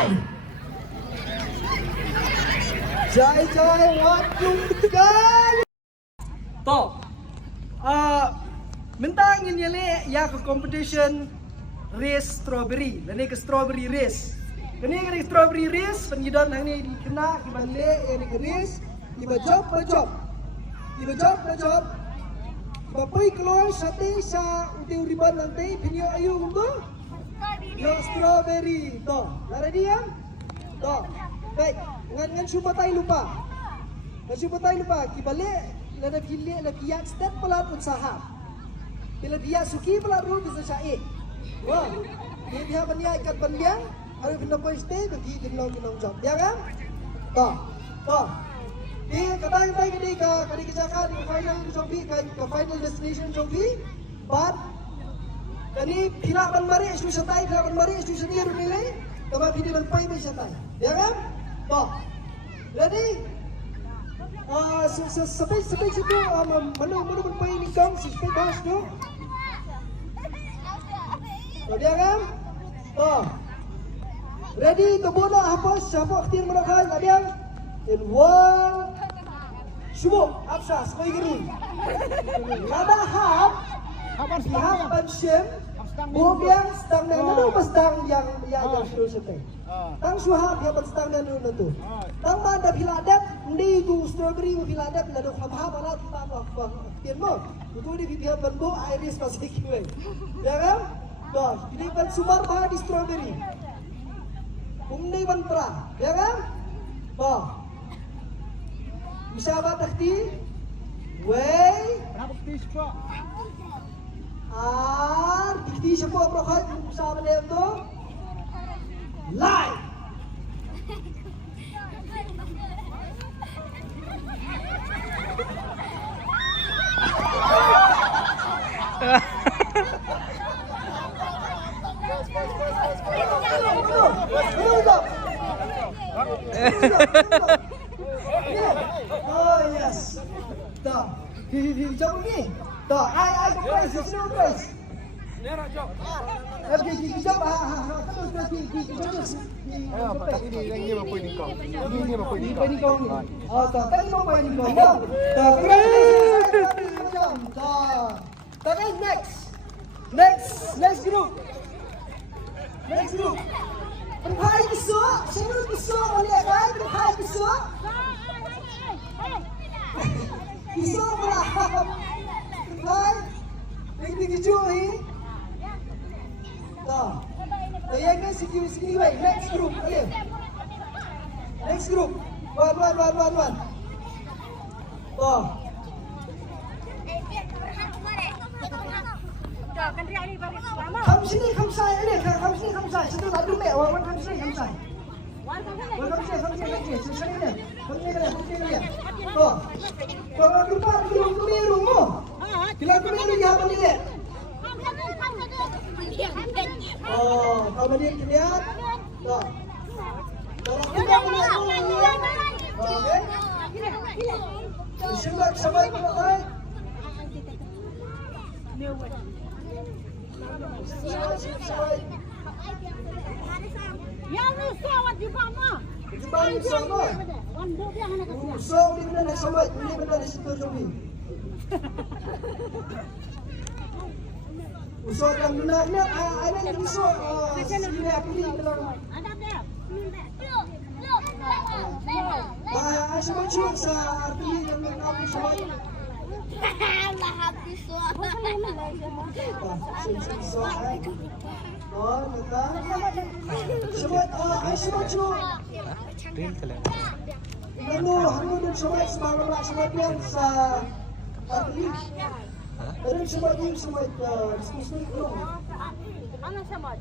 Live! Jai Jai Watunggal! To, mentang ini ya ke competition race strawberry, dan ke strawberry race. Kini ke strawberry race, pengidan yang ini dikena, kibalik yang ke race, ibajop, bapai keluar sate sa utiu riban nanti pinyo ayu untuk no strawberry. To, ready ya? To, baik, ngan supa tayo lupa. Kibalik lagi yak step pelat usaha. Bila dia suki pelat ru bisa syai. Wah, dia bania ikat bandiang, ada benda stay bagi dinong job. Ya kan? To. Di katay kini kadi kejakan di final jobi ke final destination jobi. But kani pila ban mari isu satay, sendiri nilai. Tama pili ban pai satay. Ya kan? To. Ready? Sampai situ mana ban pai ni kang sampai bahas tu. Dia kan? To. Ready to bola apa siapa aktif merakai adiang? In one Subuh, Absa, sebagai gini. Kada hap pensim, bubiang stang dan nado pastang yang suruh sepe. Tang suhap yang pastang dan nado. Tang mana piladat, ni tu strawberry piladat nado hap alat apa tienmo. Itu di pihak bentuk iris masih kiwe. Ya kan? Dah, ini pan sumar bah di strawberry. Umni pan pra, ya kan? Dah. Bisa apa takti? Wey. Takti siapa prokat? Bisa apa dia tu? Live. Oh yes. Dah. Jom ni. Dah. I press. Sini press. Lera jom. Jom. Terus. Ini apa ini kau? Ini kau ni. Oh, dah. Tadi mau main kau. Dah. Jom. Dah. Tapi next group. Berhai besok, sebelum besok boleh kan? Berhai besok. Besok pula. Berhai. Ini kejuh ni. Dah. Yang ni sikit baik. Next group, boleh. Next group. One. Dah. Khamsai ini. Satu ladu mek. Wan khamsai. Sini ni. Khamsai. Toh. Kalau lupa belum keliru mo. Bila keliru ya apa ni? Oh, kalau dia lihat. Toh. Kalau kita lihat. Okey. Sabar boleh. Yang ni sawat di bawah. Di bawah sama. So di mana nak sama? Ini benda di situ jobi. Usah yang benarnya ada yang usah. Sini aku ni bilang. Ada dia. Semua cuak sa arti yang aku sama. Allah habis suara. Oh, betul. Semua cuak. Hamu dan semua yang sa arti. Dan semua diskusi itu. Ana sama.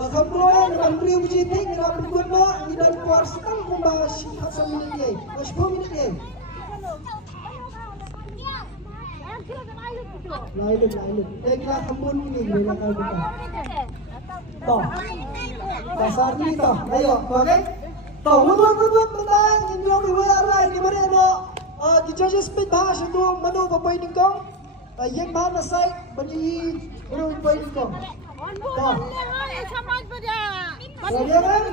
Kemudian menteri uji tinggi dapat guna di dalam kuar setengah membahas hasil minit ini, 10 minit ini. Lain. Kita kembun ini dengan kita. Toh, dasar ni toh. Ayo, okey. Tahu, buat tentang Indo Biwara di mana no di judges speed bahas itu mana apa ini kau? Yang mana saya bagi mana apa ini kau? Tahu. Samad pada. Lagi kan?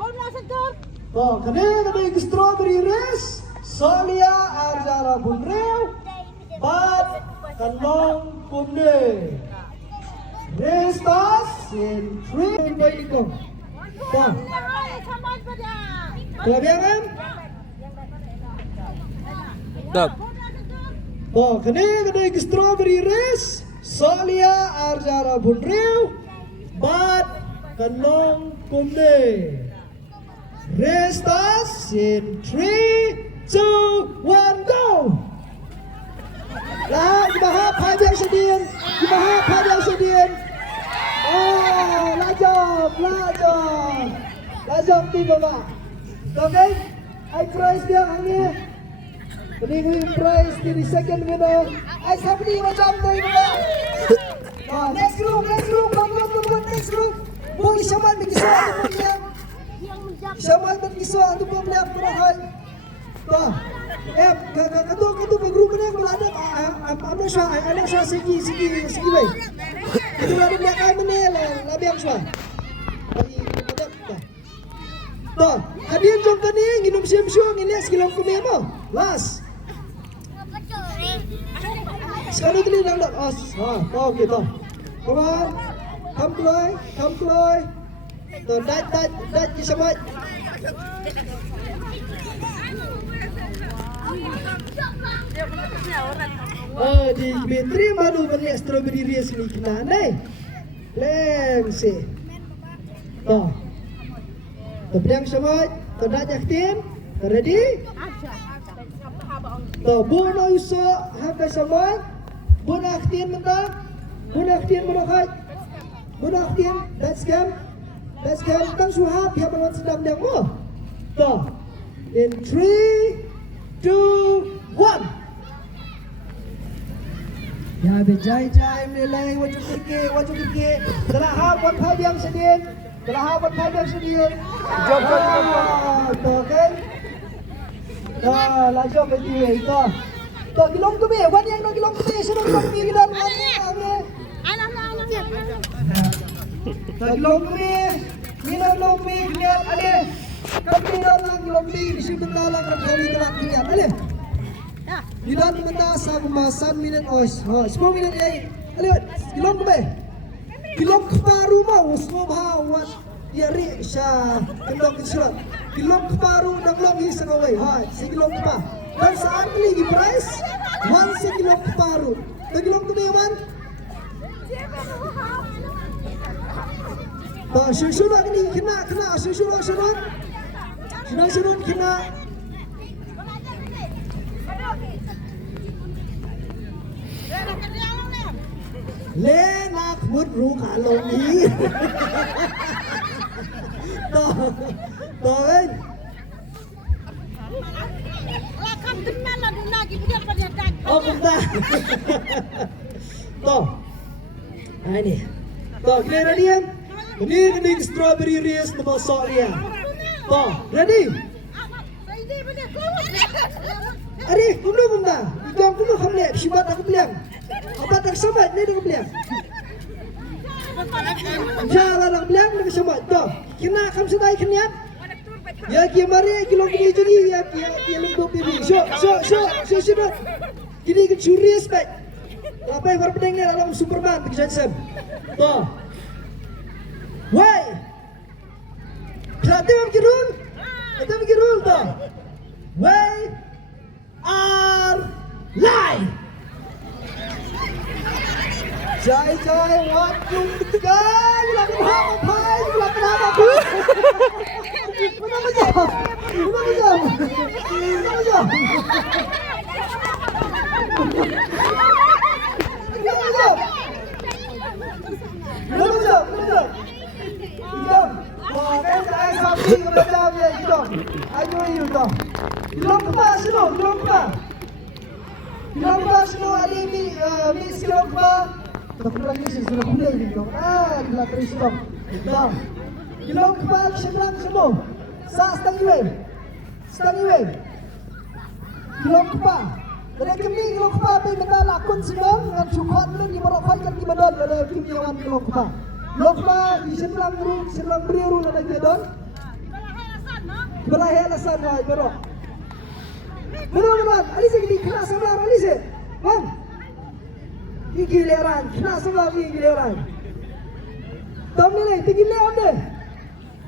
Baru sentuh. Tahu, kena strawberry race, Solia Arjara Bunreu, Bat Kanong Kunde. Race starts in 3 apa ini kau? Tahu. Samad pada. Lagi kan? Stop. Oh, kena strawberry race, Solia Arjara Bunreu, Bat Kanong Kunde. Race starts in 3, 2, 1, go! Lahat, ibaha, pajak sedin. Ibaha, pajak sedin. Oh, lajab tiba ba? Okay, I prize dia angin. Pening prize di second winner. I sabdi macam tu ba? Next group, bangun, next group. Boy, Shaman berkisah tu dia. Shaman berkisah tu dia berahai. Bah, katu grup ni kalau ada anak saya segi baik. Itu ada belakang mana lebih yang suah. Toh, hadiah jom kani nginum siam-siam ini sekilang kami mo. Last. Sekarang tadi dah dah. Okey toh. Come close. Toh, dat disebut. Di bateri baru beli strawberry race ni kena ni. Lem si. Toh. Terbilang semua, terdak yakin, ready? Toh, buno uso, habis semua, buno yakin mentah, buno yakin, that's game, tang suhab, yang malam sedang dia mo. Toh, in 3, 2, 1. Ya, bejai melai, wajib fikir, telah hab, wan yang sedih. Telah apa pada sendiri? Jom. Okay. Lajak berdiri itu. Toh kilong tu be, wan yang kilong tu be, suruh kilong tu kita ni. Toh kilong tu be, minum kilong tu lihat ada. Kami dalam kilong tu di sini dalam kali telah lihat ada. Lihat mata sama 1 minit 10 minit lagi. Lihat kilong tu be. Kilom keparu mau subhawat yari sya kendok surat kilom keparu dan long hi sangawai si kilom kepa dan saat ini di price 1 si kilom keparu dan kilom kemewan bah susuran ini kena susuran kena Lenak mut ru kalau ni. Toh, kan? Lakam teman lah lagi dia pada tak. Oh, bentar. Toh. Nah ini. Toh, clear ready kan? Ini strawberry race nama Soria. Toh, ready? Adik, kuno bentar. Ikam kuno kamu lihat, sibat aku bilang. Apa tak sama ni dengan beliau? Jalan nak beliau dengan sama. Toh, kena kamu sedai kenyan. Ya kia mari kilong kini jadi ya kia lembut ini. So. Kini kan curi aspek. Apa yang berpedang ni dalam Superman berkesan. Toh. Why? Kelati berkirul. Kelati berkirul toh. Why are live? Jai, waktu dekat, lagi apa? Kenapa jauh? Kilong kepala seberang semua. Setang iwe. Kilong kepala. Dari kami kilong kepala pergi benda lakon semua. Dengan cukot dulu di merokok kan di badan ada kimi yang kilong kepala. Kilong kepala di seberang beriru ada gedon. Belahe alasan lah berok. Berok. Ali segini kena sebelah ali se. Bang. Gileran, kena sebelah gileran. Tom ni leh, tinggi leh anda.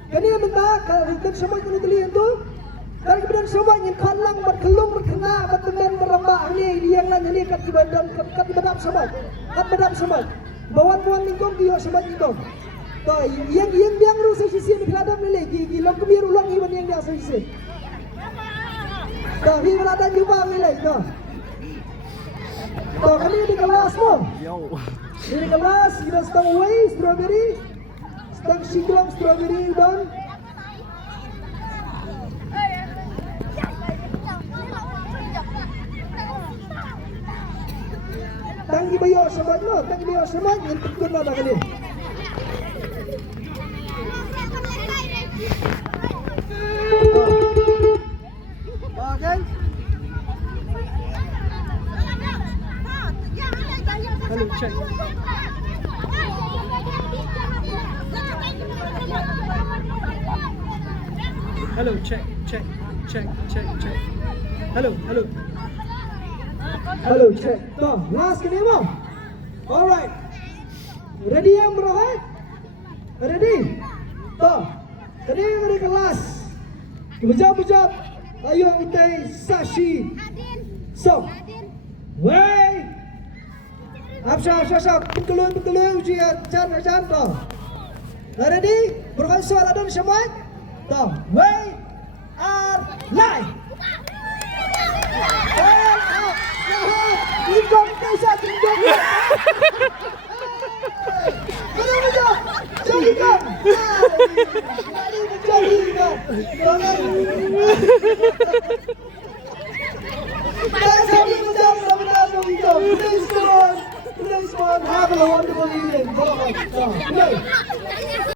Kani benda kalau kita semua kena telian tu. Kalau kemudian semua ingin kalang berkelung berkena berteman berambah ni yang lain ni kat badan semua. Bawan lingkong dia semua lingkong. To yang rusak sisi ni keladam ni leh. Gilong kebir ulang iwan yang dia sisi. To hi keladam juga ni leh. To kami di kelas mo. Di kelas kita setang way strawberry. Setang siklang strawberry udon. Tanggi bayo semua yang tekun lah kali. Okay. Hello, check. Hello, check. Hello, check. To, last kali mo. Alright. Ready yang berohat? Ready? To, tadi yang dari kelas. Bujab. Ayo kita sashi. So. Wait. Absa. Betul ujian. Jangan to. Ready? Berohat soal ada semua? To, wait. Are live. Lingkong desa tunjuk. Mana? Jadikan. Jadikan. Please come on. Have a wonderful evening. Bye.